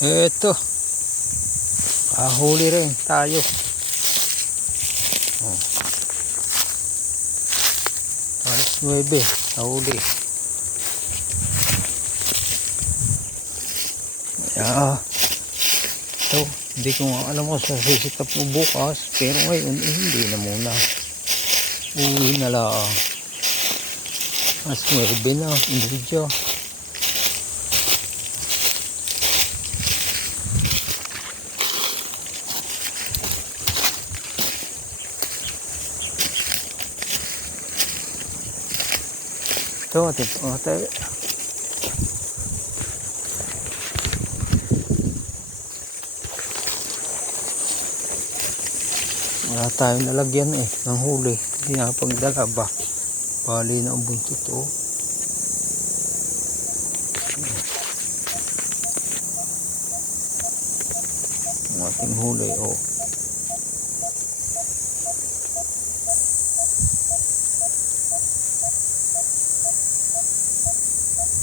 Eto, huli rin tayo. Oh. Alas 9, nahuli. So, hindi ko nga alam kung sisikap mo bukas, pero ngayon hindi na muna. Uwi na lang. Alas 9 na, hindi dyan. Ito, ating pangatay. Wala tayong nalagyan ng huli. Hindi na pagdala ba? Bali na ang buntot Ang ating huli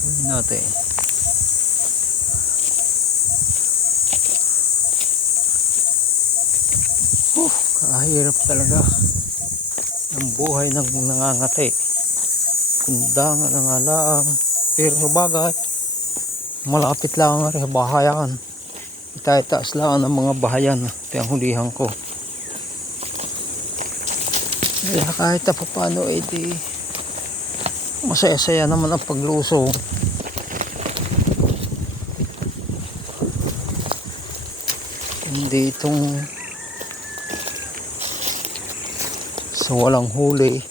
Huli natin. Kahirap talaga ang buhay ng nangangati. Kundangan ang alaang. Pero sa bagay, malapit lang nga rin sa bahayan. Itataas lang ang mga bahayan. Ito ang hulihan ko. Kaya kahit pa paano di masaya-saya naman ang pagluso. Hindi itong sa walang huli.